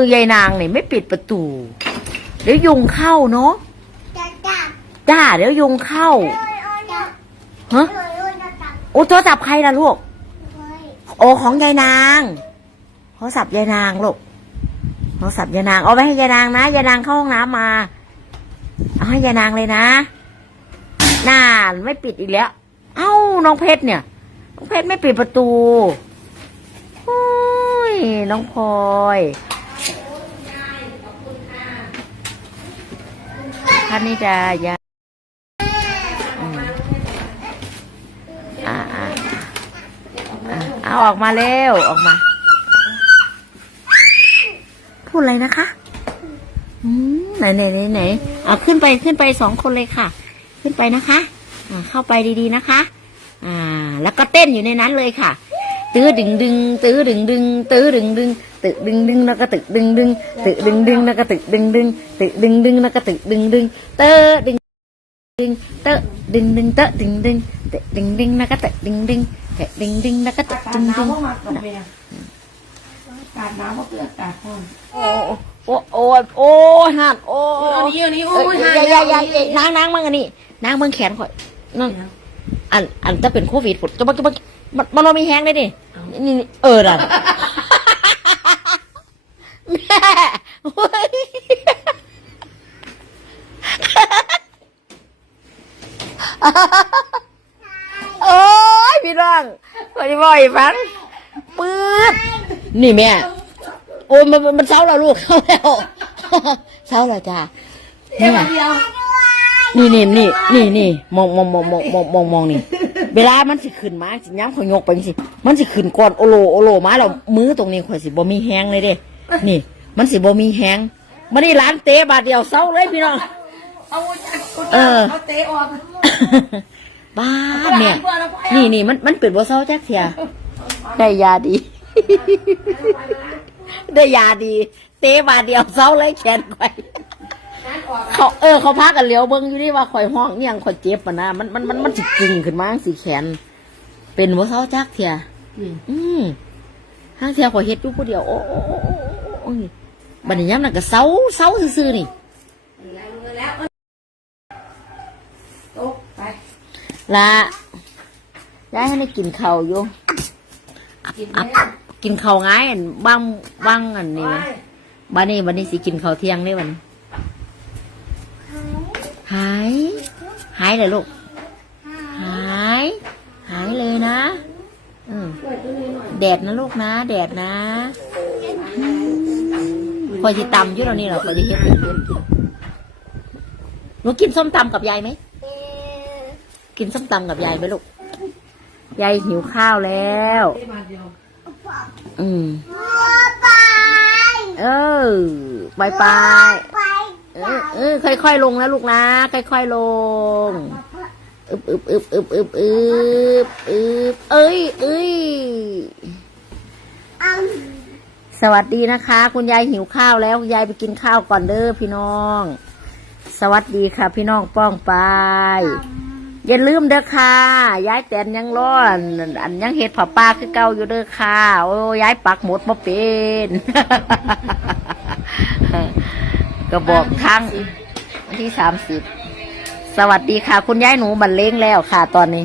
อยายนางนี่ไม่ปิดประตู เดี๋ยวยุงเข้าเนาะจะจับจ้าเดี๋ยวยุงเข้าโอ้ยโอ้ยจับฮะโอ้ยโอ้ยจะจับโอ้โทรศัพท์ใครล่ะลูกโอ้ยโอ้ของยายนางโทรศัพท์ยายนางลูกโทรศัพท์ยายนางเอาไว้ให้ยายนางนะยายนางเข้าห้องน้ำมาเอาให้ยายนางเลยนะน่านไม่ปิดอีกแล้ว เอ้าน้องเพชรเนี่ยน้องเพชรไม่ปิดประตูโอ้ยน้องพลอย ท่านนิดายาอ่าอ่าอะเอาออกมาเร็ว ออกมา พูดอะไรนะคะไหนไหนไหนไหนอะขึ้นไปขึ้นไปสองคนเลยค่ะ ขึ้นไปนะคะอ่าเข้าไปดีๆนะคะ อ่า แล้วก็เต้นอยู่ในนั้นเลยค่ะ ตื้อดึงดึงตื้อดึงดึงตื้อดึงดึงตึกดึงดึงแล้วก็ตึกดึงดึงตึกดึงดึงแล้วก็ตึกดึงดึงตึกดึงดึงแล้วก็ตึกดึงดึงเตอดึงดึงเตอดึงดึงเตอดึงดึงตึกดึงดึงแล้วก็ตึกดึงดึงตึกดึงดึงแล้วก็ตึกอากาดึศงหนาดึวงมากๆกับเมียอากาศหนาวมากเพื่ออากาศร้อนโอ้โอ้โอ้โอ้หันโอ้เอานี้เอานี้เอ้โอ้ยยอย่าอย่าอย่าอย่านางนางมั่งอันนี้นางเมืองแขนข่อยนั่นอันอันจะเป็นโควิดผุดจะมาจะมา มันมันเรามีแห้งได้ดินี่นี่เออน่ะแม่เฮ้ยโอ้ยพี่น้องพอดีบ่อยฟังปื๊ดนี่แม่ โอ้ยมันมันมันเศร้าแล้วลูกเศร้าแล้วเศร้าแล้วจ้าเดี๋ยวเดียวนี่นี่นี่นี่นี่มองมองมองมองมองมองมองนี่ เวลามันสิขึ้นมาสิย้ำข่อยยกไปสิมันสิขึ้นก่อนโอโลโอโลมาแล้วมือตรงนี้ข่อยสิบ่มีแห้งเลยเด้ นี่ มันสิบ่มีแห้งมันนี่ร้านเตะบาทเดียวเศร้าเลยพี่น้อง เอาจัดเออเอาเตะออกบ้าเนี่ยนี่นี่มันมันเป็นบ่เศร้าจักเทียได้ยาดี ได้ยาดี เตะบาทเดียวเศร้าเลยแขนข่อย เขาเออเขาพากันเลี้ยวเบิ้งอยู่นี่ว่าข่อยห้องเนี่ยงข่อยเจ็บปะนะมันมันมันมันสิกึ่งขึ้นมาสิแขน เป็นว่าเศร้าจักเทียอืมห้างเทียข่อยเฮ็ดอยู่ผู้เดียวโอ้โอ้โอ้โอ้โอ้ยบัดนี้ยามนั้นก็เศร้าเศร้าซื่อๆนี่แล้วตกไปละยายให้ได้กินข้าวอยู่กินอับแล้วกินข้าวง่ายอันบ้างบ้างอันนี้ไหมบัดนี้บัดนี้สิกินข้าวเที่ยงได้บัดนี้ หาย หายเลยลูก หาย หายเลยนะอืมเปิดตัวนี้หน่อยแดดนะลูกนะ แดดนะคอยสิตำอยู่แล้วนี่เหรอคอยสิเฮ็ดเป็นกินหนูกินส้มตำกับยายไหมเอ๊ะกินส้มตำกับยายไหมลูก ยายหิวข้าวแล้วเตะมาเดียวอืมบัวไปเออไปไปไปเออเออค่อยๆลงนะลูกนะ ค่อยๆลงอึบอึบอึบอึบอึบอึบอึบเอ้ยเอ้ยสวัสดีนะคะ คุณยายหิวข้าวแล้วคุณยายไปกินข้าวก่อนเด้อพี่น้อง สวัสดีค่ะ พี่น้องป้องไป อย่าลืมเด้อค่ะยายแตนยังร้อนอันยังเห็ดผัป้าคือเก่าอยู่เด้อค่ะ โอ้ยายปักหมดมาเป็น ก็บอกทั้งวันที่สามสิบสวัสดีค่ะ คุณยายหนูบรรเลงแล้วค่ะตอนนี้